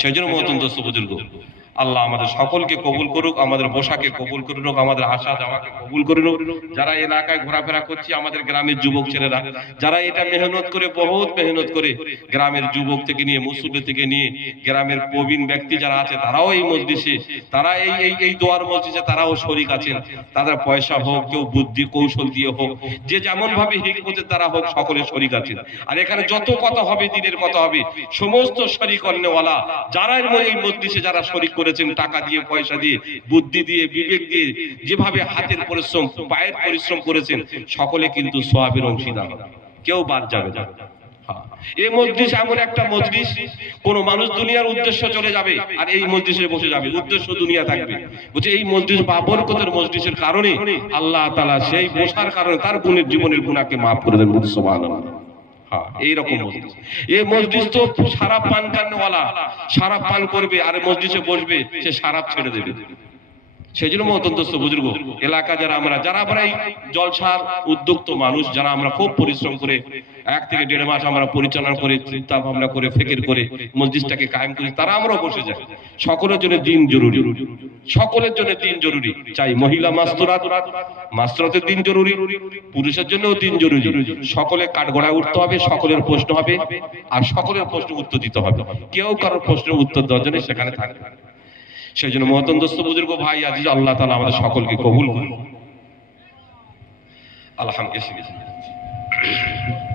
সেই জন্য মহতরম দোস্ত বুজুর্গ, আল্লাহ আমাদের সকলকে কবুল করুক, আমাদের বসাকে কবুল করুক, আমাদের আসা যাওয়াকে কবুল করুক। যারা এলাকায় ঘোরাফেরা করছি, আমাদের গ্রামের যুবক ছেলেরা যারা এটা মেহনত করে, বহুত মেহনত করে, গ্রামের যুবক থেকে নিয়ে মুসল্লি থেকে নিয়ে গ্রামের প্রবীণ ব্যক্তি যারা আছে তারাও এই মজলিসে, তারা এই দোয়ার মজলিসে তারাও শরীক আছেন। তাদের পয়সা হোক, কেউ বুদ্ধি কৌশল দিয়ে হোক, যে যেমন ভাবে হিকমতের দ্বারা হোক, সকলে শরীক আছেন। আর এখানে যত কথা হবে, দিনের কথা হবে, সমস্ত শরীক অন্যওয়ালা যারা এই মজলিসে যারা শরীক করেছেন, টাকা দিয়ে, পয়সা দিয়ে, বুদ্ধি দিয়ে, বিবেক দিয়ে, যেভাবে হাতের পরিশ্রম, পায়ের পরিশ্রম করেছেন, সকলে কিন্তু সওয়াবের অংশীদার, কেউ বাদ যাবে না। এই মজলিস এমন একটা মজলিস, কোন মানুষ দুনিয়ার উদ্দেশ্য চলে যাবে আর এই মজলিসে বসে যাবে, উদ্দেশ্য দুনিয়া থাকবে। বলছে এই মজলিস বাবরকতের মজলিসের কারণে আল্লাহ তাআলা সেই বসার কারণে তার গুণের জীবনের গুনাহকে মাফ করে দেন। বলছে সুবহানাল্লাহ। এইরকম মজলিস, এই মজলিস তো শরাব পান করনেওয়ালা শরাব পান করবে আর মজলিসে বসবে, সে শরাব ছেড়ে দেবে। সেই জন্য মহতরম দোস্ত বুজুর্গ, এলাকা যারা আমরা এই জলসার উদ্যোক্ত মানুষ, যারা আমরা খুব পরিশ্রম করে 1 থেকে 1.5 মাস আমরা পরিচালনা করে, চিন্তা ভাবনা করে, ফিকির করে মসজিদটাকে কায়েম করি, তারা আমরাও বসে যাই। সকলের জন্য দিন জরুরি, সকলের জন্য দিন জরুরি। চাই মহিলা মাস্তুরাতের দিন জরুরি, পুরুষের জন্যও দিন জরুরি। সকলে কাঠগড়ায় উঠতে হবে, সকলের প্রশ্ন হবে, আর সকলের প্রশ্ন উত্তর দিতে হবে। কেউ কারোর প্রশ্নের উত্তর দেওয়ার জন্য সেখানে থাকবে। সেই জন্য মহতরম দোস্ত বুজুর্গ ভাই আজিজ, আল্লাহ তাআলা আমাদের সকলকে কবুল করুন। আলহামদুলিল্লাহ।